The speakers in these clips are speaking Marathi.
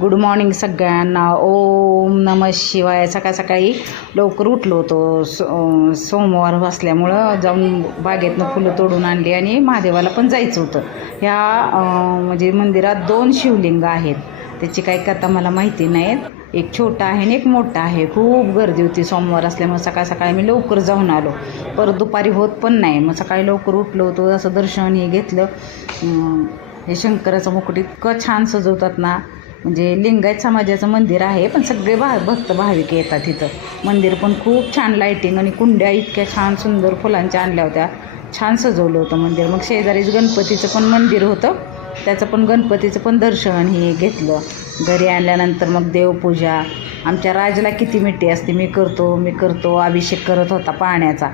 गुड मॉर्निंग सगळ्यांना. ओम नमः शिवाय. सकाळी लवकर उठलो होतो. सोमवार असल्यामुळं जाऊन बागेतनं फुलं तोडून आणली आणि महादेवाला पण जायचं होतं. ह्या म्हणजे मंदिरात 2 शिवलिंग आहेत. त्याची काही कथा मला माहिती नाहीत. एक छोटा आहे आणि एक मोठा आहे. खूप गर्दी होती सोमवार असल्यामुळे सकाळी मी लवकर जाऊन आलो. परत दुपारी होत पण नाही. मग सकाळी लवकर उठलो होतो. असं दर्शन हे घेतलं. हे शंकराचं मुकुट इतकं छान सजवतात ना. म्हणजे लिंगायत समाजाचं मंदिर आहे, पण सगळे भक्त भाविक येतात इथं. मंदिर पण खूप छान लाईटिंग आणि कुंड्या इतक्या छान सुंदर फुलांच्या आणल्या होत्या. छान सजवलं होतं मंदिर. मग शेजारीच गणपतीचं पण मंदिर होतं. त्याचं पण गणपतीचं पण दर्शन हे घेतलं. घरी आणल्यानंतर मग देवपूजा. आमच्या राजाला किती मिठी असते. मी करतो अभिषेक करत होता पाण्याचा,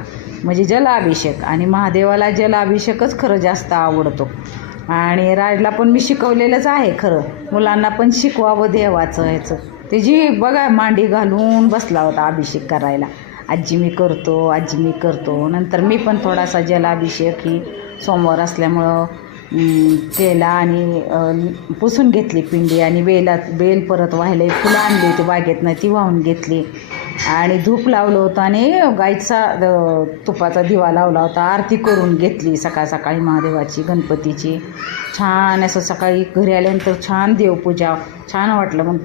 म्हणजे जलाभिषेक. आणि महादेवाला जलाभिषेकच खरं जास्त आवडतो. आणि राजला पण मी शिकवलेलंच आहे खरं. मुलांना पण शिकवावं देवाचं ह्याचं. त्याची बघा मांडी घालून बसला होता अभिषेक करायला. आजी मी करतो. नंतर मी पण थोडासा जलाभिषेक ही सोमवार असल्यामुळं केला आणि पुसून घेतली पिंडी. आणि बेल परत वाहिले. फुलं आणली होती बागेतनं, ती वाहून घेतली. आणि धूप लावलं होतं आणि गाईचा तुपाचा दिवा लावला होता. आरती करून घेतली सकाळी महादेवाची, गणपतीची. छान असं सकाळी घरी आल्यानंतर छान देवपूजा छान वाटलं. मग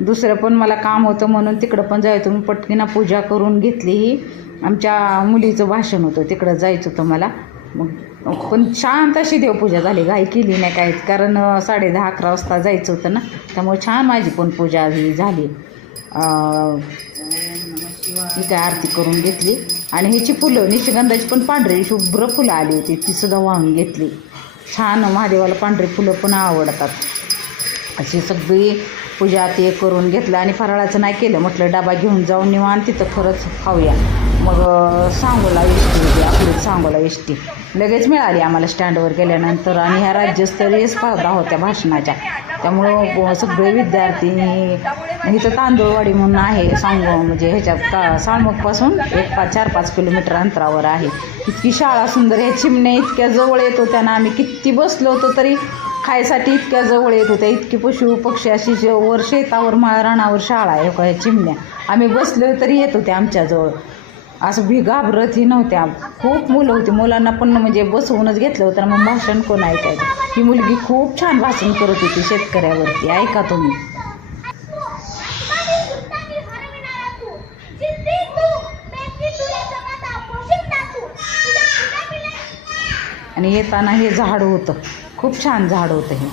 दुसरं पण मला काम होतं म्हणून तिकडं पण जायचं. मग पटकीना पूजा करून घेतली. ही आमच्या मुलीचं भाषण होतं, तिकडं जायचं होतं मला. मग पण छान तशी देवपूजा झाली. घाई केली नाही काय, कारण 10:30-11 वाजता जायचं होतं ना. त्यामुळे छान माझी पण पूजा झाली. ही काय आरती करून घेतली. आणि ह्याची फुलं निशिगंधाची पण पांढरी शुभ्र फुलं आली होती, तीसुद्धा वाहून घेतली. छान महादेवाला पांढरी फुलं पण आवडतात. अशी सगळी पूजा ते करून घेतलं. आणि फराळाचं नाही केलं. म्हटलं डबा घेऊन जाऊन निवांत तिथं खरंच खाऊया. मग सांगोला एस टी होती, आपली सांगोला एस टी लगेच मिळाली आम्हाला स्टँडवर गेल्यानंतर. आणि ह्या राज्यस्तरीय स्पर्धा होत्या भाषणाच्या. त्यामुळं सगळे विद्यार्थी इथं तांदूळवाडी म्हणून आहे म्हणजे ह्याच्यात साळमुखपासून 4-5 किलोमीटर अंतरावर आहे. इतकी शाळा सुंदर. ह्या चिमण्या इतक्या जवळ येत होत्या ना. आम्ही किती बसलो होतो तरी खायसाठी इतक्या जवळ येत होत्या. इतकी पक्षी अशी वर शेतावर रानावर शाळा आहे. ह्या चिमण्या आम्ही बसलो तरी येत होत्या आमच्याजवळ. असं घाबरतही नव्हत्या. खूप मुलं होती. मुलांना पण म्हणजे बसवूनच घेतलं होतं. मग भाषण कोण ऐकायचं. ही मुलगी खूप छान भाषण करत होती शेतकऱ्यावरती. ऐका तुम्ही. आणि येताना हे झाड होतं, खूप छान झाड होतं हे.